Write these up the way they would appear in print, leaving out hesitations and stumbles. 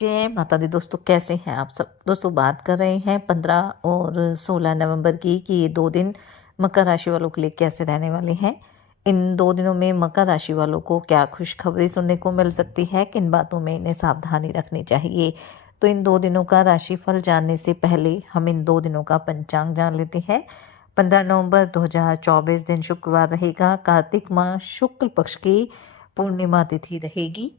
जय माता दी दोस्तों, कैसे हैं आप सब। दोस्तों बात कर रहे हैं 15 और 16 नवंबर की कि ये 2 दिन मकर राशि वालों के लिए कैसे रहने वाले हैं। इन 2 दिनों में मकर राशि वालों को क्या खुशखबरी सुनने को मिल सकती है, किन बातों में इन्हें सावधानी रखनी चाहिए। तो इन 2 दिनों का राशिफल जानने से पहले हम इन 2 दिनों का पंचांग जान लेते हैं। 15 नवंबर 2024 दिन शुक्रवार रहेगा। कार्तिक माह शुक्ल पक्ष की पूर्णिमा तिथि रहेगी।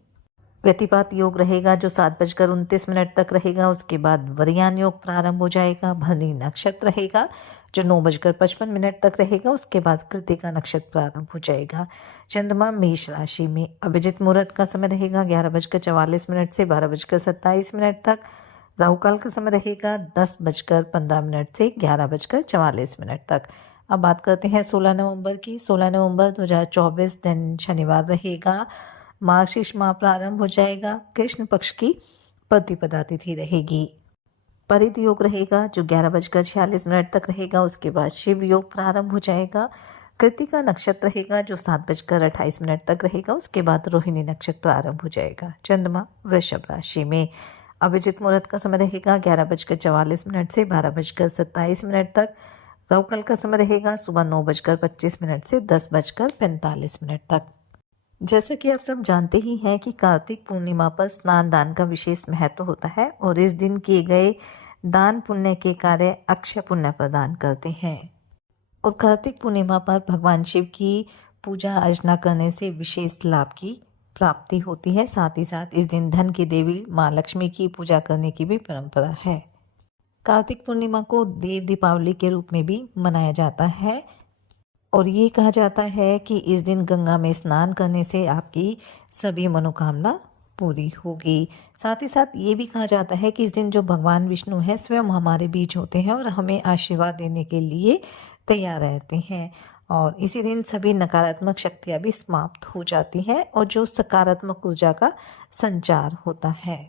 व्यतिपात योग रहेगा जो 7:29 तक रहेगा। उसके बाद वरयान योग प्रारंभ हो जाएगा। भरणी नक्षत्र रहेगा जो 9:55 तक रहेगा। उसके बाद कृतिका नक्षत्र प्रारंभ हो जाएगा। चंद्रमा मेष राशि में अभिजित मुहूर्त का समय रहेगा 11:44 से 12:27 तक। राहु काल का समय रहेगा 10:15 से 11:44 तक। अब बात करते हैं 16 नवंबर की। 16 नवंबर 2024 दिन शनिवार रहेगा। मार्गशीर्ष माह प्रारंभ हो जाएगा। कृष्ण पक्ष की प्रतिपदा तिथि रहेगी। परित योग रहेगा जो 11:46 तक रहेगा। उसके बाद शिव योग प्रारंभ हो जाएगा। कृतिका नक्षत्र रहेगा जो 7:28 तक रहेगा। उसके बाद रोहिणी नक्षत्र प्रारंभ हो जाएगा। चंद्रमा वृषभ राशि में अभिजित मुहूर्त का समय रहेगा 11:44 से 12:27 तक। राहु काल का समय रहेगा सुबह 9:25 से 10:45 तक। जैसा कि आप सब जानते ही हैं कि कार्तिक पूर्णिमा पर स्नान दान का विशेष महत्व होता है और इस दिन किए गए दान पुण्य के कार्य अक्षय पुण्य प्रदान करते हैं। और कार्तिक पूर्णिमा पर भगवान शिव की पूजा अर्चना करने से विशेष लाभ की प्राप्ति होती है। साथ ही साथ इस दिन धन की देवी माँ लक्ष्मी की पूजा करने की भी परंपरा है। कार्तिक पूर्णिमा को देव दीपावली के रूप में भी मनाया जाता है और ये कहा जाता है कि इस दिन गंगा में स्नान करने से आपकी सभी मनोकामना पूरी होगी। साथ ही साथ ये भी कहा जाता है कि इस दिन जो भगवान विष्णु हैं स्वयं हमारे बीच होते हैं और हमें आशीर्वाद देने के लिए तैयार रहते हैं। और इसी दिन सभी नकारात्मक शक्तियाँ भी समाप्त हो जाती हैं और जो सकारात्मक ऊर्जा का संचार होता है।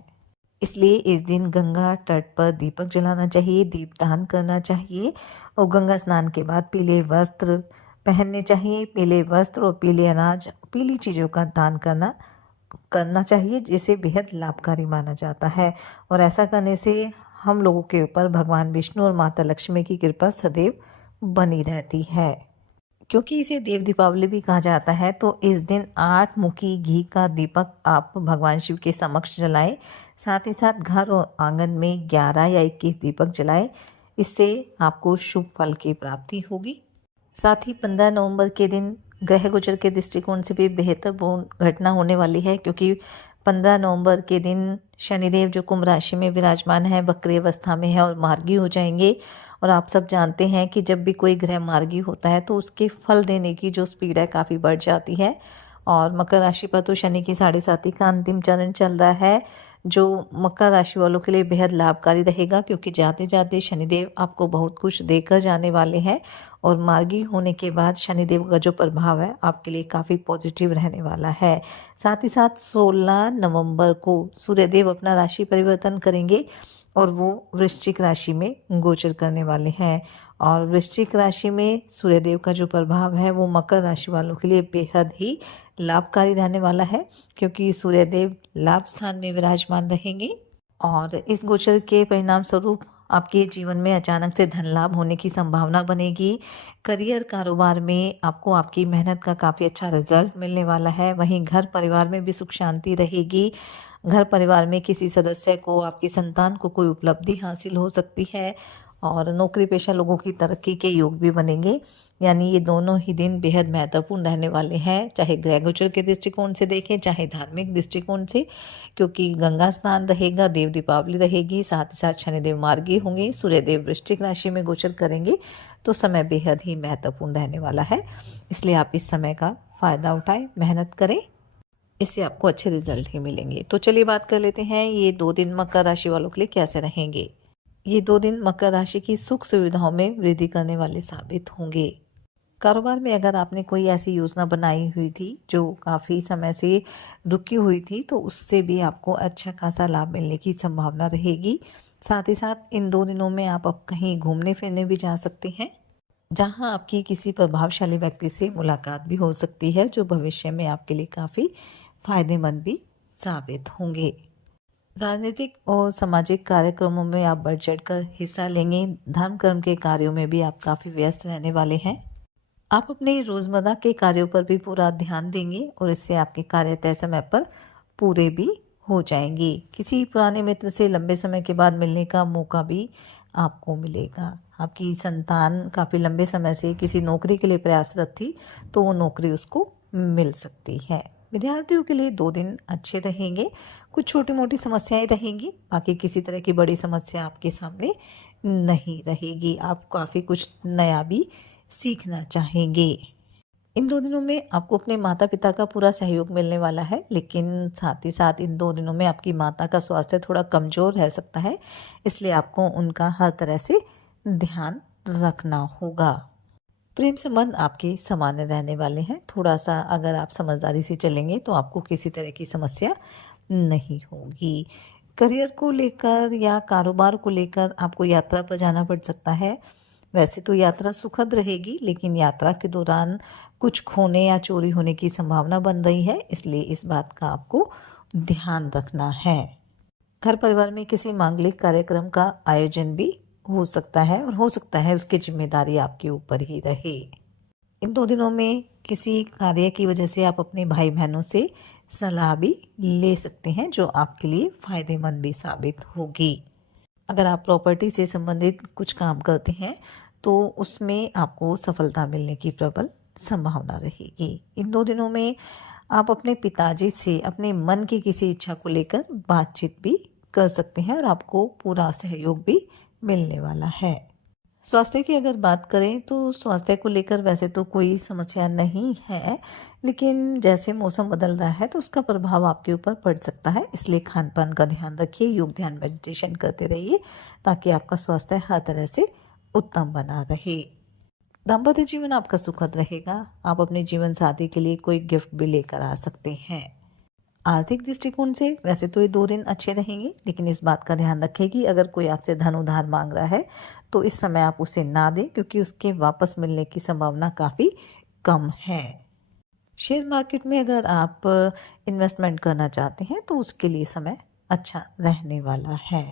इसलिए इस दिन गंगा तट पर दीपक जलाना चाहिए, दीपदान करना चाहिए और गंगा स्नान के बाद पीले वस्त्र पहनने चाहिए। पीले वस्त्र और पीले अनाज, पीली चीज़ों का दान करना चाहिए, जिसे बेहद लाभकारी माना जाता है। और ऐसा करने से हम लोगों के ऊपर भगवान विष्णु और माता लक्ष्मी की कृपा सदैव बनी रहती है। क्योंकि इसे देव दीपावली भी कहा जाता है तो इस दिन 8 मुखी घी का दीपक आप भगवान शिव के समक्ष जलाएं। साथ ही साथ घर और आंगन में 11 या 21 दीपक जलाएं। इससे आपको शुभ फल की प्राप्ति होगी। साथ ही 15 नवंबर के दिन ग्रह गोचर के दृष्टिकोण से भी बेहतरपूर्ण घटना होने वाली है, क्योंकि 15 नवंबर के दिन शनिदेव जो कुंभ राशि में विराजमान है वक्री अवस्था में है और मार्गी हो जाएंगे। और आप सब जानते हैं कि जब भी कोई ग्रह मार्गी होता है तो उसके फल देने की जो स्पीड है काफ़ी बढ़ जाती है। और मकर राशि पर तो शनि की 7.5 का अंतिम चरण चल रहा है, जो मकर राशि वालों के लिए बेहद लाभकारी रहेगा, क्योंकि जाते जाते शनिदेव आपको बहुत कुछ देकर जाने वाले हैं। और मार्गी होने के बाद शनिदेव का जो प्रभाव है आपके लिए काफ़ी पॉजिटिव रहने वाला है। साथ ही साथ 16 नवंबर को सूर्यदेव अपना राशि परिवर्तन करेंगे और वो वृश्चिक राशि में गोचर करने वाले हैं। और वृश्चिक राशि में सूर्यदेव का जो प्रभाव है वो मकर राशि वालों के लिए बेहद ही लाभकारी रहने वाला है, क्योंकि सूर्यदेव लाभ स्थान में विराजमान रहेंगे। और इस गोचर के परिणाम स्वरूप आपके जीवन में अचानक से धन लाभ होने की संभावना बनेगी। करियर कारोबार में आपको आपकी मेहनत का काफ़ी अच्छा रिजल्ट मिलने वाला है। वहीं घर परिवार में भी सुख शांति रहेगी। घर परिवार में किसी सदस्य को, आपकी संतान को कोई उपलब्धि हासिल हो सकती है और नौकरी पेशा लोगों की तरक्की के योग भी बनेंगे। यानी ये दोनों ही दिन बेहद महत्वपूर्ण रहने वाले हैं, चाहे ग्रह गोचर के दृष्टिकोण से देखें चाहे धार्मिक दृष्टिकोण से, क्योंकि गंगा स्नान रहेगा, देव दीपावली रहेगी, साथ ही साथ शनिदेव मार्गी होंगे, सूर्यदेव वृश्चिक राशि में गोचर करेंगे। तो समय बेहद ही महत्वपूर्ण रहने वाला है। इसलिए आप इस समय का फ़ायदा उठाएं, मेहनत करें, इससे आपको अच्छे रिजल्ट ही मिलेंगे। तो चलिए बात कर लेते हैं ये 2 दिन मकर राशि वालों के लिए कैसे रहेंगे। ये 2 दिन मकर राशि की सुख सुविधाओं में वृद्धि करने वाले साबित होंगे। कारोबार में अगर आपने कोई ऐसी योजना बनाई हुई थी जो काफ़ी समय से रुकी हुई थी तो उससे भी आपको अच्छा खासा लाभ मिलने की संभावना रहेगी। साथ ही साथ इन 2 दिनों में आप अब कहीं घूमने फिरने भी जा सकते हैं, जहां आपकी किसी प्रभावशाली व्यक्ति से मुलाकात भी हो सकती है, जो भविष्य में आपके लिए काफ़ी फायदेमंद भी साबित होंगे। राजनीतिक और सामाजिक कार्यक्रमों में आप बढ़ चढ़कर हिस्सा लेंगे। धर्म कर्म के कार्यों में भी आप काफ़ी व्यस्त रहने वाले हैं। आप अपने रोज़मर्रा के कार्यों पर भी पूरा ध्यान देंगे और इससे आपके कार्य तय समय पर पूरे भी हो जाएंगे। किसी पुराने मित्र से लंबे समय के बाद मिलने का मौका भी आपको मिलेगा। आपकी संतान काफ़ी लंबे समय से किसी नौकरी के लिए प्रयासरत थी, तो वो नौकरी उसको मिल सकती है। विद्यार्थियों के लिए 2 दिन अच्छे रहेंगे। कुछ छोटी मोटी समस्याएं रहेंगी, बाकी किसी तरह की बड़ी समस्या आपके सामने नहीं रहेगी। आप काफ़ी कुछ नया भी सीखना चाहेंगे। इन 2 दिनों में आपको अपने माता पिता का पूरा सहयोग मिलने वाला है, लेकिन साथ ही साथ इन 2 दिनों में आपकी माता का स्वास्थ्य थोड़ा कमज़ोर रह सकता है, इसलिए आपको उनका हर तरह से ध्यान रखना होगा। प्रेम संबंध आपके सामान्य रहने वाले हैं। थोड़ा-सा अगर आप समझदारी से चलेंगे तो आपको किसी तरह की समस्या नहीं होगी। करियर को लेकर या कारोबार को लेकर आपको यात्रा पर जाना पड़ सकता है। वैसे तो यात्रा सुखद रहेगी, लेकिन यात्रा के दौरान कुछ खोने या चोरी होने की संभावना बन रही है, इसलिए इस बात का आपको ध्यान रखना है। घर परिवार में किसी मांगलिक कार्यक्रम का आयोजन भी हो सकता है और हो सकता है उसकी जिम्मेदारी आपके ऊपर ही रहे। इन 2 दिनों में किसी कार्य की वजह से आप अपने भाई बहनों से सलाह भी ले सकते हैं, जो आपके लिए फ़ायदेमंद भी साबित होगी। अगर आप प्रॉपर्टी से संबंधित कुछ काम करते हैं, तो उसमें आपको सफलता मिलने की प्रबल संभावना रहेगी। इन 2 दिनों में आप अपने पिताजी से अपने मन की किसी इच्छा को लेकर बातचीत भी कर सकते हैं और आपको पूरा सहयोग भी मिलने वाला है। स्वास्थ्य की अगर बात करें तो स्वास्थ्य को लेकर वैसे तो कोई समस्या नहीं है, लेकिन जैसे मौसम बदल रहा है तो उसका प्रभाव आपके ऊपर पड़ सकता है, इसलिए खान-पान का ध्यान रखिए, योग ध्यान मेडिटेशन करते रहिए ताकि आपका स्वास्थ्य हर तरह से उत्तम बना रहे। दाम्पत्य जीवन आपका सुखद रहेगा। आप अपने जीवन साथी के लिए कोई गिफ्ट भी लेकर आ सकते हैं। आर्थिक दृष्टिकोण से वैसे तो ये 2 दिन अच्छे रहेंगे, लेकिन इस बात का ध्यान रखें कि अगर कोई आपसे धन उधार मांग रहा है तो इस समय आप उसे ना दें, क्योंकि उसके वापस मिलने की संभावना काफ़ी कम है। शेयर मार्केट में अगर आप इन्वेस्टमेंट करना चाहते हैं तो उसके लिए समय अच्छा रहने वाला है।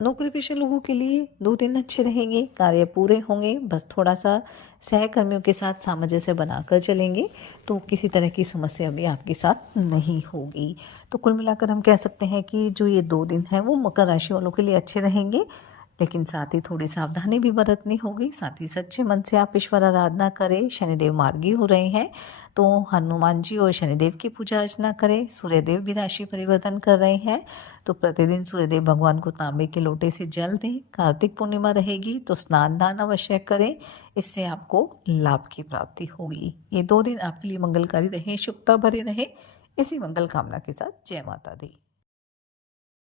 नौकरी पेशा लोगों के लिए 2 दिन अच्छे रहेंगे, कार्य पूरे होंगे। बस थोड़ा-सा सहकर्मियों के साथ सामंजस्य बनाकर चलेंगे तो किसी तरह की समस्या भी आपके साथ नहीं होगी। तो कुल मिलाकर हम कह सकते हैं कि जो ये 2 दिन हैं वो मकर राशि वालों के लिए अच्छे रहेंगे, लेकिन साथ ही थोड़ी सावधानी भी बरतनी होगी। साथ ही सच्चे मन से आप ईश्वर आराधना करें। शनिदेव मार्गी हो रहे हैं, तो हनुमान जी और शनिदेव की पूजा अर्चना करें। सूर्यदेव भी राशि परिवर्तन कर रहे हैं, तो प्रतिदिन सूर्यदेव भगवान को तांबे के लोटे से जल दें। कार्तिक पूर्णिमा रहेगी तो स्नान दान अवश्य करें, इससे आपको लाभ की प्राप्ति होगी। ये 2 दिन आपके लिए मंगलकारी रहे, शुभता भरे रहे। इसी मंगल कामना के साथ जय माता दी।